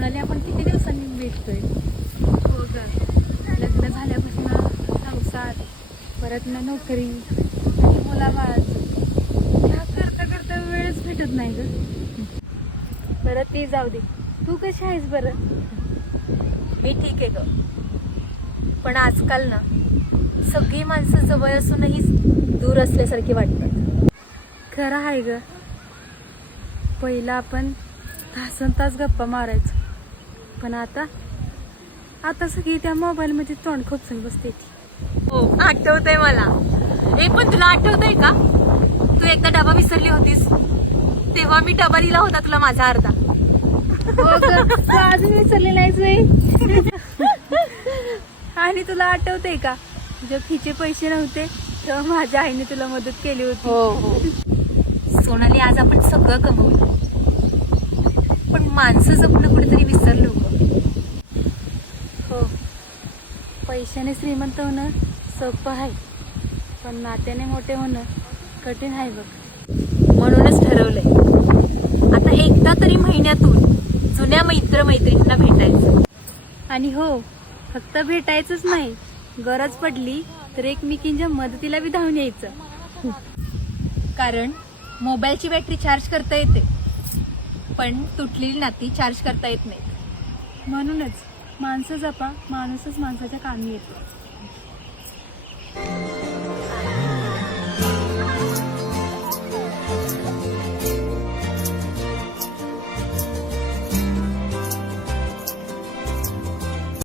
सोनाली, आपण किती दिवसांनी भेटतोय. हो का. लग्न झाल्यापासून संसार, परत ना नोकरी आणि मुलाबाळाचं ह्या करता करता वेळच भेटत नाही ग. परत ती जाऊ दे, तू कशी आहेस बरं? मी ठीक आहे ग, पण आजकाल ना सगळी माणसं जवळ असूनही दूर असल्यासारखी वाटतात. खरं आहे ग. पहिला आपण तासन तास गप्पा मारायचो, पण आता सगळी त्या मोबाईल मध्ये तोंड खोपसून बसते. हो, आठवतंय मला. पण तुला आठवतंय का, तू एकदा डबा विसरली होतीस तेव्हा मी डबा दिला होता तुला, माझा अर्धा. अजून विसरले नाहीच बाई. आणि तुला आठवतंय का, जेव्हा फीचे पैसे नव्हते तेव्हा माझ्या आईने तुला मदत केली होती. हो सोनाली, आज आपण सगळं कमवलं, पण माणसं जपणं कुठेतरी विसरलो ग. हो, पैशाने श्रीमंत होणं सोपं आहे, पण नात्याने मोठे होणं कठीण आहे बघ. म्हणूनच ठरवलंय आता एकदा तरी महिन्यातून जुन्या मैत्रिणींना भेटायचं. आणि हो, फक्त भेटायचंच नाही, गरज पडली तर एकमेकींच्या मदतीला बी धावून यायचं. कारण मोबाईलची बॅटरी चार्ज करता येते, पण तुटलेली नाती चार्ज करता येत नाही. म्हणूनच माणसं जपा, माणूसच माणसाच्या कामी येतो.